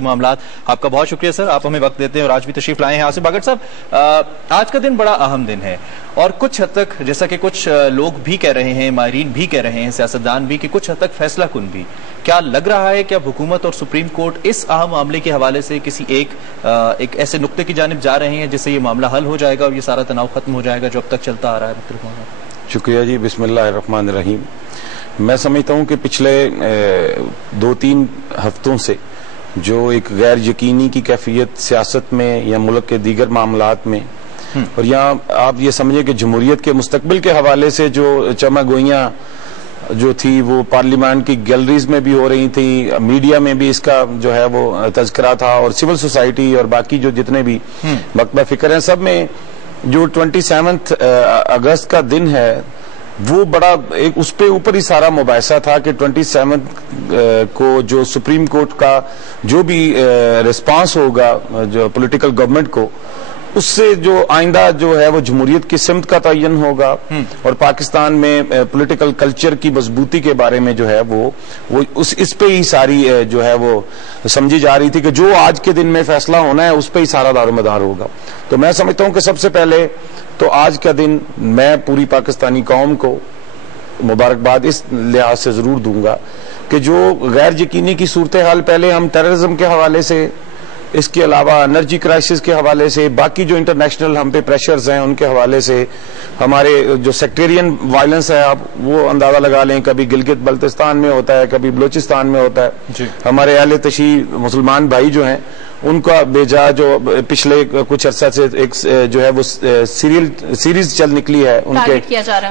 معاملات آپ کا بہت شکریہ سر، آپ ہمیں وقت دیتے ہیں اور آج بھی تشریف لائے ہیں۔ آصف باگٹ صاحب، آج کا دن بڑا اہم دن ہے اور کچھ حد تک جیسا کہ کچھ لوگ بھی کہہ رہے ہیں، ماہرین بھی کہہ رہے ہیں، سیاستدان بھی، کہ کچھ حد تک فیصلہ کن بھی کیا لگ رہا ہے کہ اب حکومت اور سپریم کورٹ اس اہم معاملے کے حوالے سے کسی ایک ایسے نقطے کی جانب جا رہے ہیں جس سے یہ معاملہ حل ہو جائے گا اور یہ سارا تناؤ ختم ہو جائے گا جو اب تک چلتا آ رہا ہے مختلف معاملات؟ شکریہ جی، بسم اللہ الرحمن الرحیم۔ میں سمجھتا ہوں کہ پچھلے 2-3 ہفتوں سے جو ایک غیر یقینی کی کیفیت سیاست میں یا ملک کے دیگر معاملات میں اور یہاں آپ یہ سمجھیں کہ جمہوریت کے مستقبل کے حوالے سے جو چمہ گوئیاں جو تھی وہ پارلیمان کی گیلریز میں بھی ہو رہی تھی، میڈیا میں بھی اس کا جو ہے وہ تذکرہ تھا، اور سول سوسائٹی اور باقی جو جتنے بھی مکتبہ فکر ہیں سب میں جو 27 اگست کا دن ہے وہ بڑا ایک اس پہ اوپر ہی سارا مباحثہ تھا کہ 27 کو جو سپریم کورٹ کا جو بھی ریسپانس ہوگا جو پولیٹیکل گورنمنٹ کو، اس سے جو آئندہ جو ہے وہ جمہوریت کی سمت کا تعین ہوگا اور پاکستان میں پولیٹیکل کلچر کی مضبوطی کے بارے میں جو ہے وہ اس پہ ہی ساری جو ہے وہ سمجھی جا رہی تھی کہ جو آج کے دن میں فیصلہ ہونا ہے اس پہ ہی سارا دار و مدار ہوگا۔ تو میں سمجھتا ہوں کہ سب سے پہلے تو آج کا دن میں پوری پاکستانی قوم کو مبارکباد اس لحاظ سے ضرور دوں گا کہ جو غیر یقینی کی صورتحال پہلے ہم ٹیررزم کے حوالے سے، اس کے علاوہ انرجی کرائسس کے حوالے سے، باقی جو انٹرنیشنل ہم پہ پریشرز ہیں ان کے حوالے سے، ہمارے جو سیکٹیرین وائلنس ہے آپ وہ اندازہ لگا لیں، کبھی گلگت بلتستان میں ہوتا ہے، کبھی بلوچستان میں ہوتا ہے، ہمارے اہل تشیع مسلمان بھائی جو ہیں ان کا بیجا جو پچھلے کچھ عرصہ سے ایک جو ہے وہ سیریز چل نکلی ہے، ان کے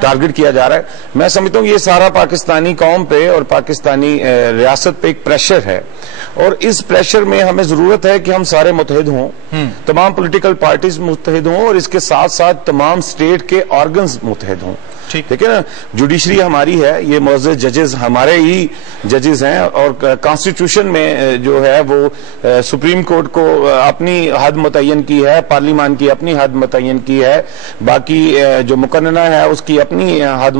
ٹارگٹ کیا جا رہا ہے۔ میں سمجھتا ہوں یہ سارا پاکستانی قوم پہ اور پاکستانی ریاست پہ ایک پریشر ہے، اور اس پریشر میں ہمیں ضرورت ہے کہ ہم سارے متحد ہوں، تمام پولیٹیکل پارٹیز متحد ہوں، اور اس کے ساتھ ساتھ تمام سٹیٹ کے آرگنز متحد ہوں۔ ٹھیک ہے نا، جوڈیشری ہماری ہے، یہ معزز ججز ہمارے ہی ججز ہیں، اور کانسٹیٹیوشن میں جو ہے وہ سپریم کورٹ کو اپنی حد متعین کی ہے، پارلیمان کی اپنی حد متعین کی ہے، باقی جو مقننہ ہے اس کی اپنی حد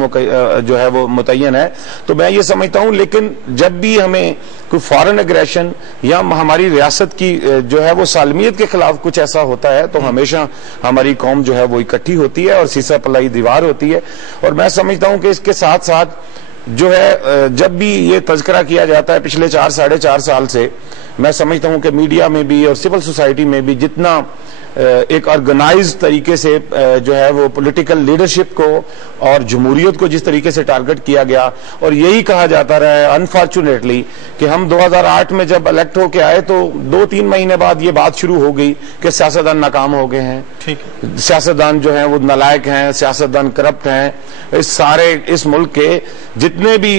جو ہے وہ متعین ہے۔ تو میں یہ سمجھتا ہوں، لیکن جب بھی ہمیں کوئی فارن اگریشن یا ہماری ریاست کی جو ہے وہ سالمیت کے خلاف کچھ ایسا ہوتا ہے تو ہمیشہ ہماری قوم جو ہے وہ اکٹھی ہوتی ہے اور سیسہ پلائی دیوار ہوتی ہے۔ اور میں سمجھتا ہوں کہ اس کے ساتھ ساتھ جو ہے جب بھی یہ تذکرہ کیا جاتا ہے پچھلے 4-4.5 سال سے، میں سمجھتا ہوں کہ میڈیا میں بھی اور سول سوسائٹی میں بھی جتنا ایک آرگنائز طریقے سے جو ہے وہ پولیٹیکل لیڈرشپ کو اور جمہوریت کو جس طریقے سے ٹارگٹ کیا گیا، اور یہی کہا جاتا رہا ہے انفارچونیٹلی کہ ہم 2008 میں جب الیکٹ ہو کے آئے تو 2-3 مہینے بعد یہ بات شروع ہو گئی کہ سیاستدان ناکام ہو گئے ہیں، سیاستدان جو ہیں وہ نالائق ہیں، سیاستدان کرپٹ ہیں، اس ملک کے جتنے بھی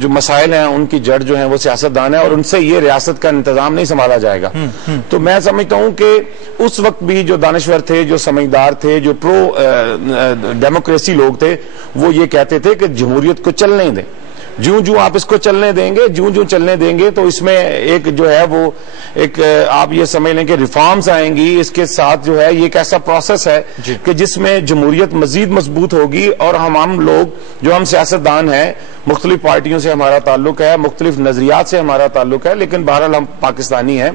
جو مسائل ہیں ان کی جڑ جو ہیں وہ سیاستدان ہیں، اور ان سے یہ ریاست کا انتظام نہیں سنبھالا جائے گا۔ تو میں سمجھتا ہوں کہ اس وقت بھی جو دانشور تھے، جو سمجھدار تھے، جو پرو ڈیموکریسی لوگ تھے، وہ یہ کہتے تھے کہ جمہوریت کو چلنے دیں، جو آپ اس کو چلنے دیں گے، جو چلنے دیں گے تو اس میں ایک جو ہے وہ ایک آپ یہ سمجھ لیں کہ ریفارمز آئیں گی، اس کے ساتھ جو ہے یہ ایک ایسا پروسیس ہے کہ جس میں جمہوریت مزید مضبوط ہوگی، اور ہم لوگ جو ہم سیاستدان ہیں، مختلف پارٹیوں سے ہمارا تعلق ہے، مختلف نظریات سے ہمارا تعلق ہے، لیکن بہرحال ہم پاکستانی ہیں،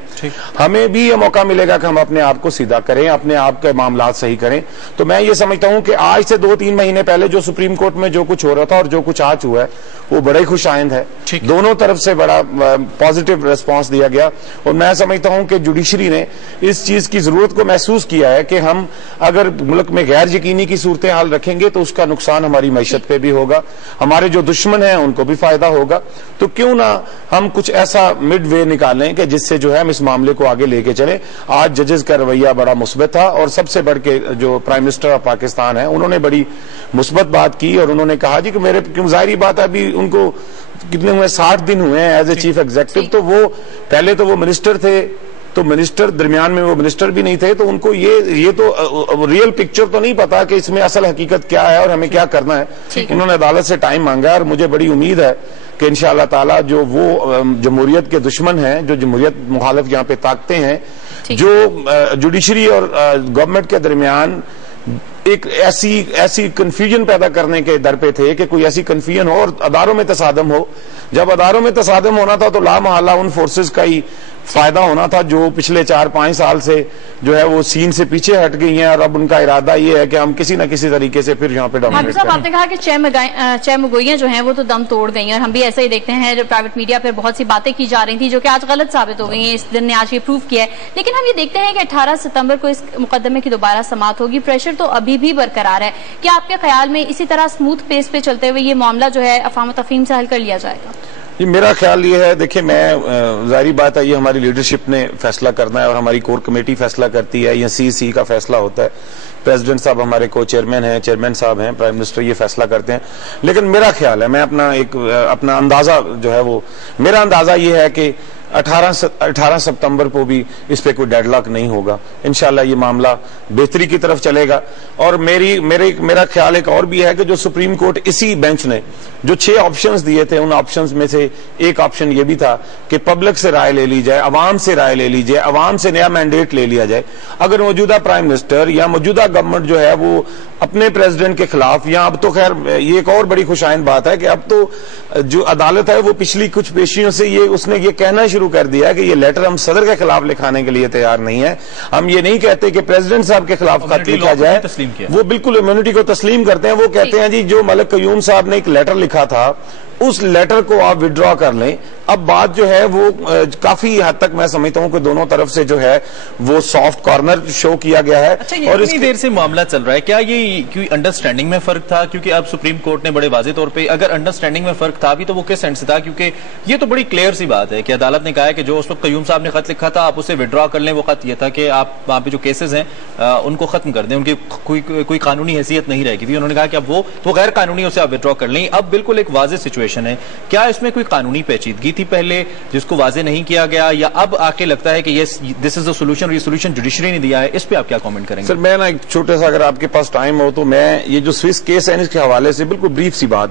ہمیں بھی یہ موقع ملے گا کہ ہم اپنے آپ کو سیدھا کریں، اپنے آپ کے معاملات صحیح کریں۔ تو میں یہ سمجھتا ہوں کہ آج سے 2-3 مہینے پہلے جو سپریم کورٹ میں جو کچھ ہو رہا تھا اور جو کچھ آج ہوا ہے وہ بڑا ہی خوش آئند ہے، دونوں طرف سے بڑا پازیٹیو ریسپانس دیا گیا، اور میں سمجھتا ہوں کہ جوڈیشری نے اس چیز کی ضرورت کو محسوس کیا ہے کہ ہم اگر ملک میں غیر یقینی کی صورتحال رکھیں گے تو اس کا نقصان ہماری معیشت پہ بھی ہوگا، ہمارے جو دشمن ہیں ان کو بھی فائدہ ہوگا، تو کیوں نہ ہم کچھ ایسا مڈ وے نکالیں کہ جس سے جو ہے ہم اس معاملے کو آگے لے کے چلیں۔ آج ججز کا رویہ بڑا مثبت تھا، اور سب سے بڑھ کے جو پرائم منسٹر آف پاکستان ہیں انہوں نے بڑی مثبت بات کی، اور انہوں نے کہا جی کہ میرے ظاہری بات ہے ابھی ان کو کتنے ہوئے 60 دن ہوئے ہیں ایز اے چیف ایگزیکٹو، تو وہ پہلے تو وہ منسٹر تھے، تو منسٹر درمیان میں وہ منسٹر بھی نہیں تھے، تو ان کو یہ تو ریئل پکچر تو نہیں پتا کہ اس میں اصل حقیقت کیا ہے اور ہمیں کیا کرنا ہے۔ انہوں نے عدالت سے ٹائم مانگا، اور مجھے بڑی امید ہے کہ انشاءاللہ تعالی جو وہ جمہوریت کے دشمن ہیں، جو جمہوریت مخالف یہاں پہ طاقتیں ہیں، جو جوڈیشری اور گورنمنٹ کے درمیان ایک ایسی کنفیوژن پیدا کرنے کے در پہ تھے کہ کوئی ایسی کنفیوژن ہو اور اداروں میں تصادم ہو، جب اداروں میں تصادم ہونا تھا تو لا محالہ ان فورسز کا ہی فائدہ ہونا تھا جو پچھلے 4-5 سال سے جو ہے وہ سین سے پیچھے ہٹ گئی ہیں، اور اب ان کا ارادہ یہ ہے کہ ہم کسی نہ کسی طریقے سے پھر یہاں پہ ڈومینیٹ کریں۔ آپ نے کہا کہ چھ مگوئیاں جو ہیں وہ تو دم توڑ گئی ہیں، اور ہم بھی ایسا ہی دیکھتے ہیں پرائیویٹ میڈیا پہ بہت سی باتیں کی جا رہی تھیں جو کہ آج غلط ثابت ہو گئی ہیں، اس دن نے آج یہ پروف کیا ہے۔ لیکن ہم یہ دیکھتے ہیں کہ 18 ستمبر کو اس مقدمے کی دوبارہ سماعت ہوگی، پریشر تو ابھی بھی برقرار ہے۔ کیا آپ کے خیال میں اسی طرح اسموتھ پیس پہ چلتے ہوئے یہ معاملہ جو ہے افہام و تفہیم سے حل کر لیا جائے گا؟ جی میرا خیال یہ ہے، دیکھیں میں ظاہری بات ہے یہ ہماری لیڈرشپ نے فیصلہ کرنا ہے، اور ہماری کور کمیٹی فیصلہ کرتی ہے، یا سی کا فیصلہ ہوتا ہے، پریزیڈنٹ صاحب ہمارے کو چیئرمین ہیں، چیئرمین صاحب ہیں، پرائم منسٹر یہ فیصلہ کرتے ہیں۔ لیکن میرا خیال ہے، میں اپنا اندازہ جو ہے وہ میرا اندازہ یہ ہے کہ 18 ستمبر کو بھی اس پہ کوئی ڈیڈ لاک نہیں ہوگا، انشاءاللہ یہ معاملہ بہتری کی طرف چلے گا۔ اور میرا خیال ایک اور بھی ہے کہ جو سپریم کورٹ اسی بینچ نے جو 6 آپشنز دیے تھے، ان آپشنز میں سے ایک آپشن یہ بھی تھا کہ پبلک سے رائے لے لی جائے، عوام سے رائے لے لی جائے، عوام سے نیا مینڈیٹ لے لیا جائے۔ اگر موجودہ پرائم منسٹر یا موجودہ گورنمنٹ جو ہے وہ اپنے پریزیڈنٹ کے خلاف، یا اب تو خیر یہ ایک اور بڑی خوشائند بات ہے کہ اب تو جو عدالت ہے وہ پچھلی کچھ پیشیوں سے اس نے یہ کہنا شروع کر دیا ہے کہ یہ لیٹر ہم صدر کے خلاف لکھانے کے لیے تیار نہیں ہے۔ ہم یہ نہیں کہتے کہ پریزیڈنٹ صاحب کے خلاف خط لکھا جائے، وہ بالکل امیونٹی کو تسلیم کرتے ہیں۔ وہ کہتے ہیں جی جو ملک قیوم صاحب نے ایک لیٹر لکھا تھا اس لیٹر کو آپ وڈرا کر لیں۔ اب بات جو ہے وہ کافی حد تک میں سمجھتا ہوں کہ دونوں طرف سے جو ہے وہ سافٹ کارنر شو کیا گیا ہے۔ اور اتنی دیر سے معاملہ چل رہا ہے، کیا یہ کوئی انڈرسٹینڈنگ میں فرق تھا؟ کیونکہ اب سپریم کورٹ نے بڑے واضح طور پہ اگر انڈرسٹینڈنگ میں فرق تھا بھی تو وہ کس اینڈ سے تھا؟ کیونکہ یہ تو بڑی کلیئر سی بات ہے کہ عدالت نے کہا ہے کہ جو اس وقت قیوم صاحب نے خط لکھا تھا آپ اسے وڈرا کر لیں۔ وہ خط یہ تھا کہ آپ وہاں پہ جو کیسز ہیں ان کو ختم کر دیں، ان کی کوئی قانونی حیثیت نہیں رہے گی۔ انہوں نے کہا کہ اب وہ غیر قانونی اسے آپ وڈرا کر لیں۔ اب بالکل ایک واضح سچویشن ہے، کیا اس میں کوئی قانونی پیچیدگی تھی پہلے جس کو واضح نہیں کیا گیا، یا اب آ کے لگتا ہے کہ دس از اے سولوشن، اور یہ سولوشن جوڈیشری نے دیا ہے؟ اس پہ آپ کیا کامنٹ کریں گے؟ سر میں ایک چھوٹا سا، اگر آپ کے پاس ٹائم ہو تو میں یہ جو سوئس کیس ہے اس کے حوالے سے بالکل بریف سی بات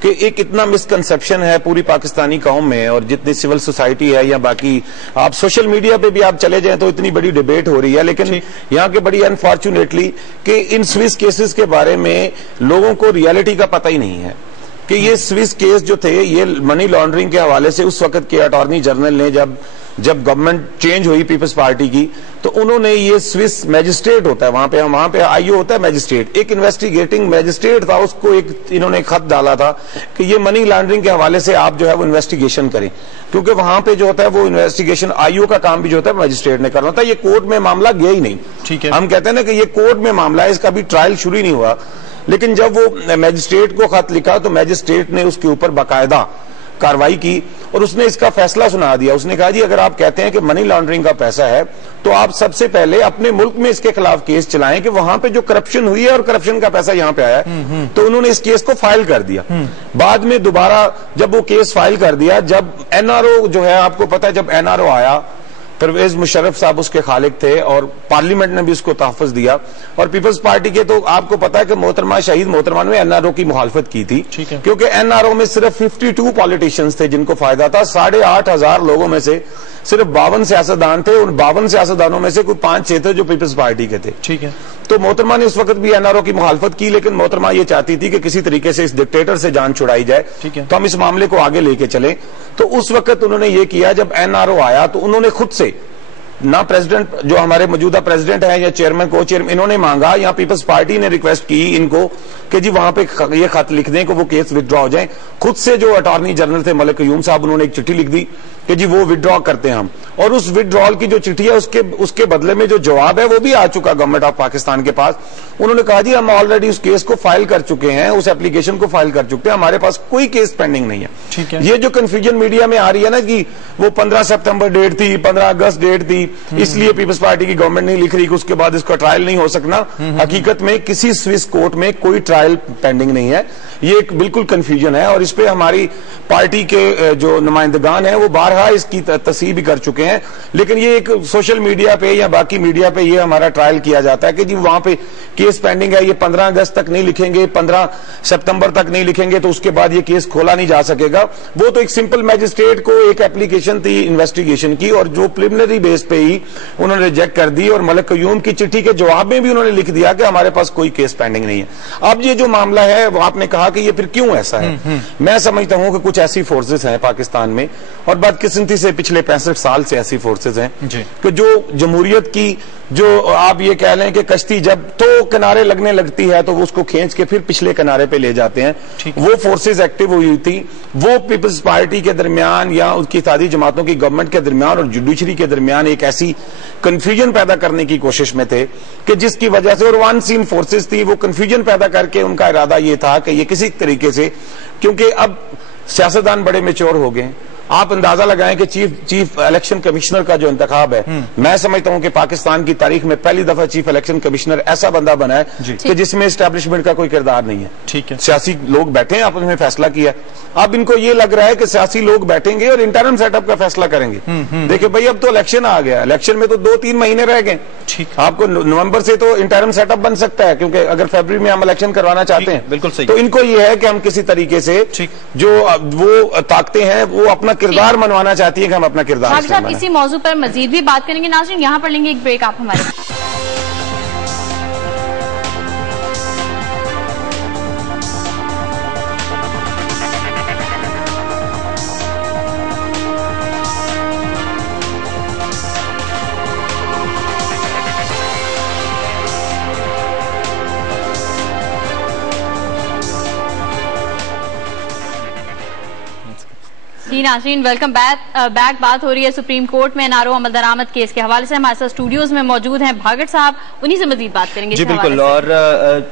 کہ ایک اتنا مسکنسپشن ہے پوری پاکستانی قوم میں، اور جتنی سول سوسائٹی ہے یا باقی آپ سوشل میڈیا پہ بھی آپ چلے جائیں تو اتنی بڑی ڈیبیٹ ہو رہی ہے، لیکن یہاں کے بڑی انفارچونیٹلی کہ ان سوئس کیسز کے بارے میں لوگوں کو ریالٹی کا پتہ ہی نہیں ہے کہ یہ سوئس کیس جو تھے یہ منی لانڈرنگ کے حوالے سے اس وقت کے اٹارنی جنرل نے جب گورنمنٹ چینج ہوئی پیپلز پارٹی کی تو انہوں نے یہ سوئس میجسٹریٹ ہوتا ہے وہاں پہ آئی او ہوتا ہے میجسٹریٹ، ایک انویسٹیگیٹنگ میجسٹریٹ تھا، اس کو انہوں نے خط ڈالا تھا کہ یہ منی لانڈرنگ کے حوالے سے آپ جو ہے وہ انویسٹیگیشن کریں، کیونکہ وہاں پہ جو ہوتا ہے وہ انویسٹیگیشن آئی او کا کام بھی جو ہوتا ہے میجسٹریٹ نے کرنا ہوتا ہے۔ یہ کورٹ میں معاملہ گیا ہی نہیں، ٹھیک ہے، ہم کہتے ہیں نا کہ یہ کورٹ میں معاملہ ہے، اس کا بھی ٹرائل شروع ہی نہیں ہوا۔ لیکن جب وہ میجسٹریٹ کو خط لکھا تو میجسٹریٹ نے اس کے اوپر باقاعدہ کاروائی کی اور اس نے اس کا فیصلہ سنا دیا۔ اس نے کہا جی اگر آپ کہتے ہیں کہ منی لانڈرنگ کا پیسہ ہے تو آپ سب سے پہلے اپنے ملک میں اس کے خلاف کیس چلائیں کہ وہاں پہ جو کرپشن ہوئی ہے اور کرپشن کا پیسہ یہاں پہ آیا ہے۔ تو انہوں نے اس کیس کو فائل کر دیا۔ بعد میں دوبارہ جب وہ کیس فائل کر دیا، جب این آر او جو ہے آپ کو پتا ہے، جب این آر او آیا پرویز مشرف صاحب اس کے خالق تھے اور پارلیمنٹ نے بھی اس کو تحفظ دیا، اور پیپلز پارٹی کے تو آپ کو پتا ہے کہ محترمہ شہید محترمہ نے این آر او کی مخالفت کی تھی، کیونکہ این آر او میں صرف 52 پالیٹیشینز تھے جن کو فائدہ تھا، 8,500 لوگوں میں سے صرف 52 سیاستدان تھے، ان 52 سیاستدانوں میں سے کوئی 5-6 تھے جو پیپلز پارٹی کے تھے، ٹھیک ہے۔ تو محترمہ نے اس وقت بھی این آر او کی مخالفت کی، لیکن محترمہ یہ چاہتی تھی کہ کسی طریقے سے اس ڈکٹیٹر سے جان چھڑائی جائے تو ہم اس معاملے کو آگے لے کے چلیں۔ تو اس وقت انہوں نے یہ کیا، جب این آر او آیا تو انہوں نے خود سے نہ پریزیڈنٹ جو ہمارے موجودہ پریزیڈنٹ ہیں یا چیئرمین کو چیئرمین انہوں نے مانگا، یا پیپلز پارٹی نے ریکویسٹ کی ان کو کہ جی وہاں پہ یہ خط لکھ دیں کہ وہ کیس وڈرا ہو جائیں۔ خود سے جو اٹارنی جنرل تھے ملک قیوم صاحب، انہوں نے ایک چٹھی لکھ دی کہ جی وہ وڈرا کرتے ہیں ہم، اور اس وڈرال کی جو چٹھی ہے اس کے بدلے میں جو جواب ہے وہ بھی آ چکا گورنمنٹ آف پاکستان کے پاس۔ انہوں نے کہا جی ہم آلریڈی اس کیس کو فائل کر چکے ہیں، اس اپلیکیشن کو فائل کر چکے ہیں، ہمارے پاس کوئی کیس پینڈنگ نہیں ہے۔ یہ جو کنفیوژن میڈیا میں آ رہی ہے نا کہ وہ 15 سپتمبر ڈیٹ تھی، 15 اگست ڈیٹ تھی، اس لیے پیپلز پارٹی کی گورنمنٹ نہیں لکھ رہی کہ اس کے بعد اس کا ٹرائل نہیں ہو سکنا، حقیقت میں کسی سوئس کورٹ میں کوئی ٹرائل پینڈنگ نہیں ہے، یہ ایک بالکل کنفیوژن ہے، اور اس پہ ہماری پارٹی کے جو نمائندگان ہیں وہ بارہا اس کی تصحیح بھی کر چکے ہیں، لیکن یہ ایک سوشل میڈیا پہ یا باقی میڈیا پہ یہ ہمارا ٹرائل کیا جاتا ہے کہ جی وہاں پہ کیس پینڈنگ ہے، یہ 15 اگست تک نہیں لکھیں گے، 15 سپتمبر تک نہیں لکھیں گے تو اس کے بعد یہ کیس کھولا نہیں جا سکے گا۔ وہ تو ایک سمپل میجسٹریٹ کو ایک اپلیکیشن تھی انویسٹیگیشن کی، اور جو پریلیمنری بیس پہ ہی انہوں نے ریجیکٹ کر دی، اور ملک قیوم کی چٹھی کے جواب میں بھی انہوں نے لکھ دیا کہ ہمارے پاس کوئی کیس پینڈنگ نہیں ہے۔ اب یہ جو معاملہ ہے وہ آپ نے کہا کہ یہ پھر کیوں ایسا ہے. میں سمجھتا ہوں کہ کچھ ایسی فورسز ہیں پاکستان میں اور بدقسمتی سے پچھلے 65 سال سے ایسی فورسز ہیں کہ جو جمہوریت کی جو آپ یہ کہہ لیں کہ کشتی جب تو کنارے لگنے لگتی ہے تو وہ اس کو کھینچ کے پھر پچھلے کنارے پہ لے جاتے ہیں. وہ فورسز ایکٹیو ہوئی تھی, وہ پیپلز پارٹی کے درمیان یا اس کی اتحادی جماعتوں کی گورنمنٹ کے درمیان اور جوڈیشری کے درمیان ایک ایسی کنفیوژن پیدا کرنے کی کوشش میں تھے کہ جس کی وجہ سے, اور ون سین فورسز تھی, وہ کنفیوژن پیدا کر کے ان کا ارادہ یہ تھا کہ یہ کسی طریقے سے, کیونکہ اب سیاستدان بڑے میچور ہو گئے, آپ اندازہ لگائیں کہ چیف الیکشن کمشنر کا جو انتخاب ہے, میں سمجھتا ہوں کہ پاکستان کی تاریخ میں پہلی دفعہ چیف الیکشن کمشنر ایسا بندہ بنا ہے کہ جس میں اسٹیبلشمنٹ کا کوئی کردار نہیں ہے. سیاسی لوگ بیٹھے ہیں, آپ نے فیصلہ کیا, اب ان کو یہ لگ رہا ہے کہ سیاسی لوگ بیٹھیں گے اور انٹرم سیٹ اپ کا فیصلہ کریں گے. دیکھیں بھائی, اب تو الیکشن آ گیا, الیکشن میں تو 2-3 مہینے رہ گئے, آپ کو نومبر سے تو انٹرم سیٹ اپ بن سکتا ہے, کیونکہ اگر فیبرری میں ہم الیکشن کروانا چاہتے ہیں تو ان کو یہ ہے کہ ہم کسی طریقے سے جو وہ طاقتیں ہیں وہ اپنا کردار منوانا چاہتی ہے کہ ہم اپنا کردار. اسی موضوع پر مزید بھی بات کریں گے. ناظرین, یہاں پر لیں گے ایک بریک, آپ ہمارے ناظرین ویلکم بیک. بات ہو رہی ہے سپریم کورٹ میں NRO عمل درآمد کیس کے حوالے سے. ہمارے ساتھ اسٹوڈیوز میں موجود ہیں بھاگٹ صاحب, انہی سے مزید بات کریں گے. جی بالکل, اور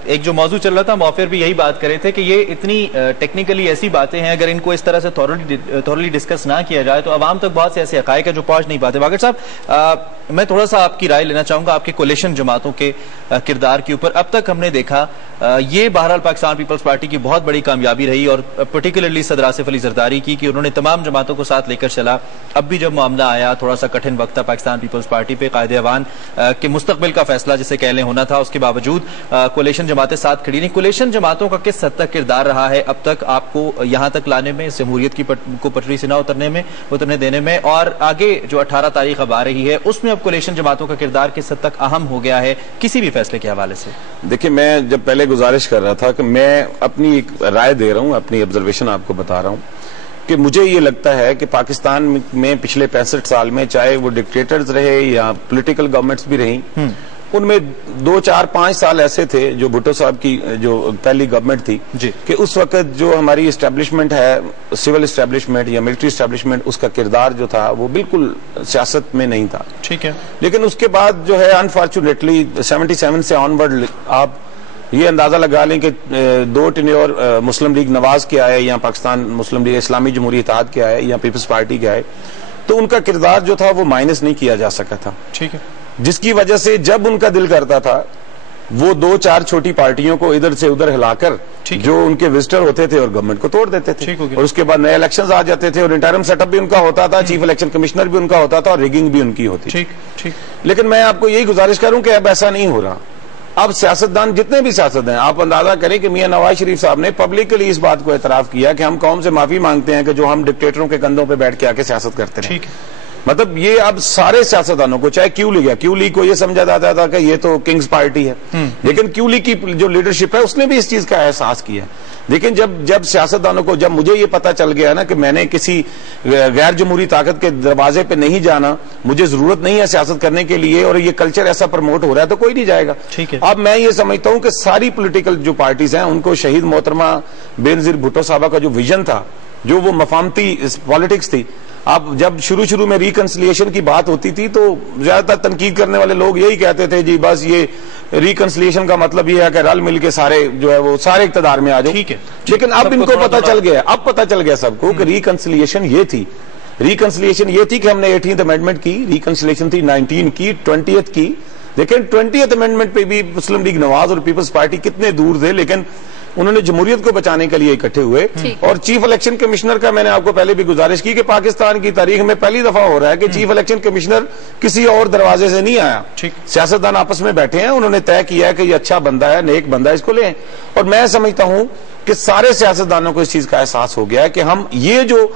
ایک جو موضوع چل رہا تھا, موفر بھی یہی بات کر رہے تھے کہ یہ اتنی ٹیکنیکلی ایسی باتیں ہیں, اگر ان کو اس طرح سے تھورلی ڈسکس نہ کیا جائے تو عوام تک بہت سے ایسے حقائق ہیں جو پہنچ نہیں پاتے. بھاگٹ صاحب, میں تھوڑا سا آپ کی رائے لینا چاہوں گا آپ کے کولیشن جماعتوں کے کردار کے اوپر. اب تک ہم نے دیکھا یہ بہرحال پاکستان پیپلز پارٹی کی بہت بڑی کامیابی رہی, اور پرٹیکولرلی صدر آصف علی زرداری کی, کہ انہوں نے تمام جماعتوں کو ساتھ لے کر چلا. اب بھی جب معاملہ آیا, تھوڑا سا کٹھن وقت تھا پاکستان پیپلز پارٹی پہ, قائد ایوان کے مستقبل کا فیصلہ جسے کہہ لیں ہونا تھا, اس کے باوجود کولیشن جماعتیں ساتھ کھڑی نہیں. کولیشن جماعتوں کا کس حد تک کردار رہا ہے اب تک آپ کو یہاں تک لانے میں, جمہوریت کی کو پٹری سے نہ اترنے دینے میں, اور آگے جو 18 تاریخ اب آ رہی ہے اس میں اب کولیشن جماعتوں کا کردار کس حد تک اہم ہو گیا ہے کسی بھی فیصلے کے حوالے سے؟ دیکھیں, میں جب پہلے گزارش کر رہا تھا کہ میں اپنی ایک رائے دے رہا ہوں, اپنی آبزرویشن آپ کو بتا رہا ہوں کہ مجھے یہ لگتا ہے کہ پاکستان میں پچھلے 65 سال میں, چاہے وہ ڈکٹیٹرز رہے یا پولیٹیکل گورنمنٹس بھی رہیں, ان میں 2-4-5 سال ایسے تھے جو بھٹو صاحب کی جو پہلی گورنمنٹ تھی کہ اس وقت جو ہماری اسٹیبلشمنٹ ہے, سول اسٹیبلشمنٹ یا ملٹری اسٹیبلشمنٹ, اس کا کردار جو تھا وہ بالکل سیاست میں نہیں تھا. ٹھیک ہے, لیکن اس کے بعد جو ہے انفارچونیٹلی 77 سے آن ورڈ آپ یہ اندازہ لگا لیں کہ 2 ٹینیور مسلم لیگ نواز کے آئے یا پاکستان مسلم لیگ اسلامی جمہوری اتحاد کے آئے یا پیپلز پارٹی کے آئے, تو ان کا کردار جو تھا وہ مائنس نہیں کیا جا سکا تھا. ٹھیک ہے, جس کی وجہ سے جب ان کا دل کرتا تھا وہ 2-4 چھوٹی پارٹیوں کو ادھر سے ادھر ہلا کر جو ان کے وزٹر ہوتے تھے اور گورنمنٹ کو توڑ دیتے تھے, اور اس کے بعد نئے الیکشنز آ جاتے تھے, اور انٹرم سیٹ اپ بھی ان کا ہوتا تھا, چیف الیکشن کمشنر بھی ان کا ہوتا تھا, اور ریگنگ بھی ان کی ہوتی. لیکن میں آپ کو یہی گزارش کروں کہ اب ایسا نہیں ہو رہا. اب سیاستدان جتنے بھی سیاست ہیں, آپ اندازہ کریں کہ میاں نواز شریف صاحب نے پبلکلی اس بات کو اعتراف کیا کہ ہم قوم سے معافی مانگتے ہیں کہ جو ہم ڈکٹیٹروں کے کندھوں پہ بیٹھ کے آ کے سیاست کرتے ہیں. مطلب یہ اب سارے سیاستدانوں کو, چاہے کیو لیگ ہے, کیو لیگ کو یہ سمجھا جاتا تھا کہ یہ تو کنگز پارٹی ہے, لیکن کیو لیگ کی جو لیڈرشپ ہے اس نے بھی اس چیز کا احساس کیا. لیکن جب سیاستدانوں کو, جب مجھے یہ پتا چل گیا نا کہ میں نے کسی غیر جمہوری طاقت کے دروازے پہ نہیں جانا, مجھے ضرورت نہیں ہے سیاست کرنے کے لیے, اور یہ کلچر ایسا پروموٹ ہو رہا ہے, تو کوئی نہیں جائے گا. اب میں یہ سمجھتا ہوں کہ ساری پولیٹیکل جو پارٹیز ہیں ان کو شہید محترمہ بینظیر بھٹو صاحبہ کا جو ویژن تھا, جو وہ مفاہمتی پالیٹکس تھی, اب جب شروع میں ریکنسلیشن کی بات ہوتی تھی تو زیادہ تر تنقید کرنے والے لوگ یہی کہتے تھے, جی بس یہ ریکنسلیشن کا مطلب یہ ہے کہ رل مل کے سارے جو ہے وہ سارے اقتدار میں آ جائیں. لیکن اب ان کو پتا چل گیا سب کو کہ ریکنسلیشن یہ تھی. ریکنسلیشن یہ تھی کہ ہم نے 18th امینڈمنٹ کی, ریکنسلیشن تھی 19 کی, 20th کی. لیکن 20th امینڈمنٹ پہ بھی مسلم لیگ نواز اور پیپلز پارٹی کتنے دور تھے, لیکن انہوں نے جمہوریت کو بچانے کے لیے اکٹھے ہوئے. اور چیف الیکشن کمشنر کا میں نے آپ کو پہلے بھی گزارش کی کہ پاکستان کی تاریخ میں پہلی دفعہ ہو رہا ہے کہ چیف الیکشن کمشنر کسی اور دروازے سے نہیں آیا. سیاستدان آپس میں بیٹھے ہیں, انہوں نے طے کیا ہے کہ یہ اچھا بندہ ہے, نیک بندہ ہے, اس کو لیں. اور میں سمجھتا ہوں کہ سارے سیاستدانوں کو اس چیز کا احساس ہو گیا ہے کہ ہم یہ جو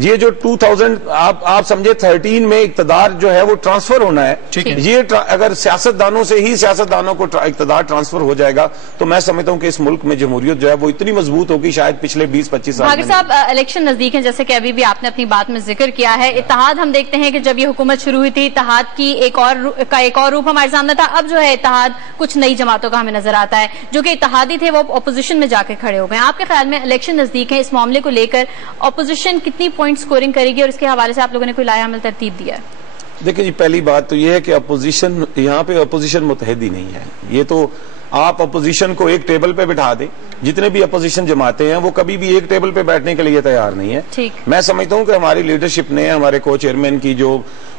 یہ جو 2000 آپ سمجھے 13 میں اقتدار جو ہے وہ ٹرانسفر ہونا ہے, یہ اگر سیاستدانوں سے ہی سیاستدانوں کو اقتدار ٹرانسفر ہو جائے گا تو میں سمجھتا ہوں کہ اس ملک میں جمہوریت جو ہے وہ اتنی مضبوط ہوگی شاید پچھلے 20-25 سال. بھاگر صاحب, الیکشن نزدیک ہیں, جیسے کہ ابھی بھی آپ نے اپنی بات میں ذکر کیا ہے. اتحاد ہم دیکھتے ہیں کہ جب یہ حکومت شروع ہوئی تھی اتحاد کی ایک اور روپ ہمارے سامنے تھا. اب جو ہے اتحاد کچھ نئی جماعتوں کا ہمیں نظر آتا ہے, جو کہ اتحادی تھے وہ اپوزیشن میں جا کے کھڑے ہو گئے. آپ کے خیال میں الیکشن نزدیک ہے, اس معاملے کو لے کر اپوزیشن کتنی پوائنٹ سکورنگ کرے گی اور اس کے حوالے سے آپ لوگوں نے کوئی لائحہ عمل ترتیب دیا ہے؟ دیکھیں جی, پہلی بات تو یہ ہے کہ اپوزیشن یہاں پہ اپوزیشن متحد ہی نہیں ہے. یہ تو آپ اپوزیشن کو ایک ٹیبل پہ بٹھا دیں, جتنے بھی اپوزیشن جماعتیں ہیں وہ کبھی بھی ایک ٹیبل پہ بیٹھنے کے لیے تیار نہیں ہے. میں سمجھتا ہوں کہ ہماری لیڈرشپ نے, ہمارے کو چیئرمین کی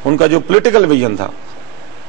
ان کا جو پولیٹیکل ویژن تھا,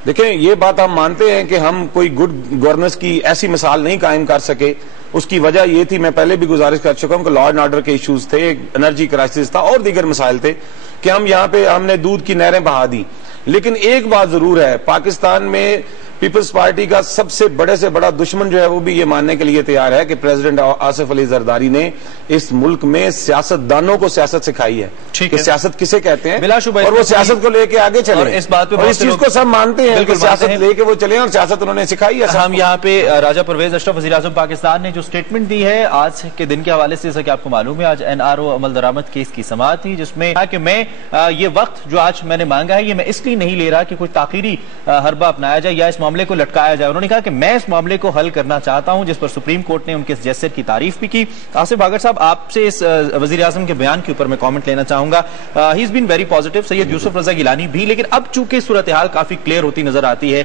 دیکھیں یہ بات ہم مانتے ہیں کہ ہم کوئی گڈ گورننس کی ایسی مثال نہیں قائم کر سکے. اس کی وجہ یہ تھی, میں پہلے بھی گزارش کر چکا ہوں کہ لا اینڈ آرڈر کے ایشوز تھے, انرجی کرائسس تھا اور دیگر مسائل تھے کہ ہم یہاں پہ ہم نے دودھ کی نہریں بہا دی. لیکن ایک بات ضرور ہے, پاکستان میں پیپلز پارٹی کا سب سے بڑا دشمن جو ہے وہ بھی یہ ماننے کے لیے تیار ہے کہ پریزیڈنٹ آصف علی زرداری نے اس ملک میں سیاستدانوں کو سیاست سکھائی ہے کہ سیاست کسے کہتے ہیں, اور وہ سیاست کو لے کے آگے چلے. اس چیز کو سب مانتے ہیں کہ سیاست لے کے وہ چلے, اور سیاست انہوں نے سکھائی ہے. ہم یہاں پہ راجہ پرویز اشرف وزیر اعظم پاکستان نے جو سٹیٹمنٹ دی ہے آج کے دن کے حوالے سے, جیسا کہ آپ کو معلوم ہے آج NRO عمل درآمد کیس کی سماعت تھی, جس میں کہ میں یہ وقت جو آج میں نے مانگا ہے یہ میں اس لیے نہیں لے رہا کہ کوئی تاخیری حربہ اپنایا جائے یا اس معاملے کو لٹکایا جائے. انہوں نے کہا کہ میں اس معاملے کو حل کرنا چاہتا ہوں, جس پر سپریم کورٹ نے ان کے اس جیسر کی تعریف بھی کی. آصف بھاگر صاحب, آپ سے اس وزیر اعظم کے بیان کے اوپر میں کامنٹ لینا چاہوں گا. ہی از بین ویری پازیٹیو, سید یوسف رضا گیلانی بھی, لیکن اب چونکہ صورتحال کافی کلیئر ہوتی نظر آتی ہے,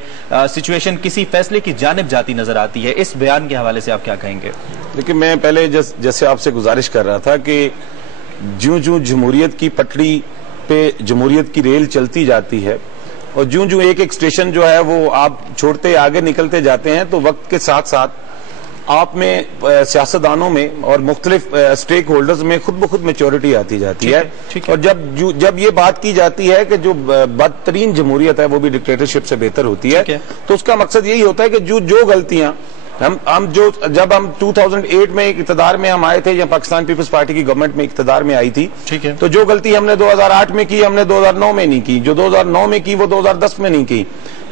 سچویشن کسی فیصلے کی جانب جاتی نظر آتی ہے, اس بیان کے حوالے سے آپ کیا کہیں گے؟ لیکن میں پہلے جیسے آپ سے گزارش کر رہا تھا کہ جوں جمہوریت کی پٹڑی پہ جمہوریت کی ریل چلتی جاتی ہے اور جوں ایک اسٹیشن جو ہے وہ آپ چھوڑتے آگے نکلتے جاتے ہیں, تو وقت کے ساتھ ساتھ آپ میں سیاستدانوں میں اور مختلف سٹیک ہولڈرز میں خود بخود میچورٹی آتی جاتی ہے. اور جب یہ بات کی جاتی ہے کہ جو بدترین جمہوریت ہے وہ بھی ڈکٹیٹرشپ سے بہتر ہوتی ہے, تو اس کا مقصد یہی ہوتا ہے کہ جو غلطیاں جب ہم 2008 میں اقتدار میں ہم آئے تھے, یا پاکستان پیپلز پارٹی کی گورنمنٹ میں اقتدار میں آئی تھی, تو جو غلطی ہم نے 2008 میں کی ہم نے 2009 میں نہیں کی, جو 2009 میں کی وہ 2010 میں نہیں کی.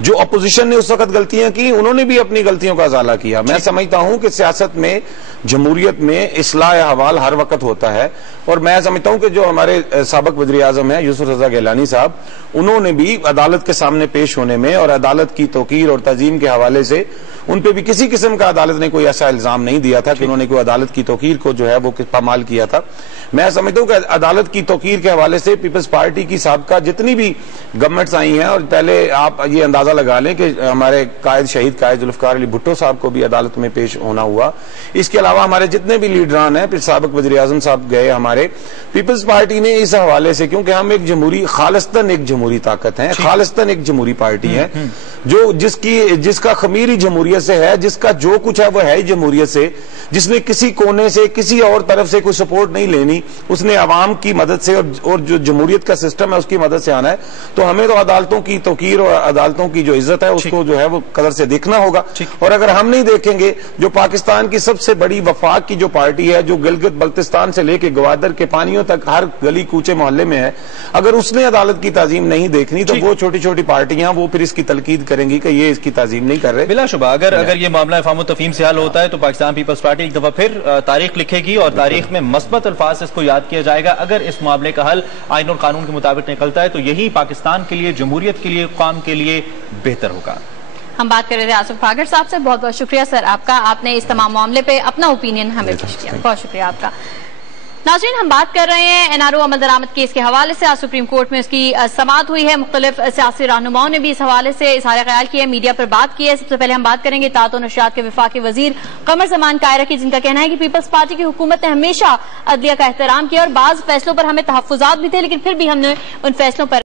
جو اپوزیشن نے اس وقت غلطیاں کی انہوں نے بھی اپنی غلطیوں کا ازالہ کیا. میں سمجھتا ہوں کہ سیاست میں, جمہوریت میں اصلاح احوال ہر وقت ہوتا ہے, اور میں سمجھتا ہوں کہ جو ہمارے سابق وزیر اعظم ہیں یوسف رضا گیلانی صاحب, انہوں نے بھی عدالت کے سامنے پیش ہونے میں اور عدالت کی توقیر اور تعظیم کے حوالے سے ان پہ بھی کسی قسم کا عدالت نے کوئی ایسا الزام نہیں دیا تھا کہ انہوں نے کوئی عدالت کی توقیر کو جو ہے وہ پامال کیا تھا. میں سمجھتا ہوں کہ عدالت کی توقیر کے حوالے سے پیپلز پارٹی کی سابقہ جتنی بھی گورنمنٹس آئی ہیں, اور پہلے آپ یہ اندازہ لگا لیں کہ ہمارے شہید قائد ذوالفقار علی بھٹو صاحب کو بھی عدالت میں پیش ہونا ہوا. اس کے علاوہ ہمارے جتنے بھی لیڈران ہیں, پھر سابق وزیر اعظم صاحب گئے ہمارے, پیپلز پارٹی نے اس حوالے سے, کیونکہ ہم ایک جمہوری خالصتاً ایک جمہوری طاقت ہیں, خالصتاً ایک جمہوری پارٹی ہے, جو جس کا خمیر ہی جمہوریت سے ہے, جس کا جو کچھ ہے وہ ہے ہی جمہوریت سے, جس نے کسی کونے سے کسی اور طرف سے کوئی سپورٹ نہیں لینی, اس نے عوام کی مدد سے اور جو جمہوریت کا سسٹم ہے اس کی مدد سے آنا ہے. تو ہمیں تو عدالتوں کی توقیر اور عدالتوں کی جو عزت ہے اس کو جو ہے وہ قدر سے دیکھنا ہوگا. اور اگر ہم نہیں دیکھیں گے, جو پاکستان کی سب سے بڑی وفاق کی جو پارٹی ہے, جو گلگت بلتستان سے لے کے گوادر کے پانیوں تک ہر گلی کوچے محلے میں ہے, اگر اس نے عدالت کی تعظیم نہیں دیکھنی تو وہ چھوٹی چھوٹی پارٹیاں وہ پھر اس کی تلقید کریں گی کہ یہ اس کی تعظیم نہیں کر رہے. بلا شبہ اگر یہ معاملہ افہام و تفہیم سے حل ہوتا ہے تو پاکستان پیپلز پارٹی ایک دفعہ پھر تاریخ لکھے گی, اور تاریخ میں مثبت الفاظ سے اس کو یاد کیا جائے گا. اگر اس معاملے کا حل آئین اور قانون کے مطابق نکلتا ہے تو یہی پاکستان کے لیے, جمہوریت کے لیے, قوم کے لیے بہتر ہوگا. ہم بات کر رہے تھے آصف بھاگر صاحب سے. بہت بہت شکریہ سر آپ کا, آپ نے اس تمام معاملے پہ اپنا اوپینین ہمیں پیش کیا. بہت شکریہ آپ کا. ناظرین, ہم بات کر رہے ہیں NRO عمل درآمد کیس کے حوالے سے. آج سپریم کورٹ میں اس کی سماعت ہوئی ہے. مختلف سیاسی رہنماؤں نے بھی اس حوالے سے اظہار خیال کیا ہے, میڈیا پر بات کی ہے. سب سے پہلے ہم بات کریں گے اطاعت و نشریات کے وفاقی وزیر قمر زمان قاہرہ کی, جن کا کہنا ہے کہ پیپلز پارٹی کی حکومت نے ہمیشہ عدلیہ کا احترام کیا اور بعض فیصلوں پر ہمیں تحفظات بھی تھے, لیکن پھر بھی ہم نے ان فیصلوں پر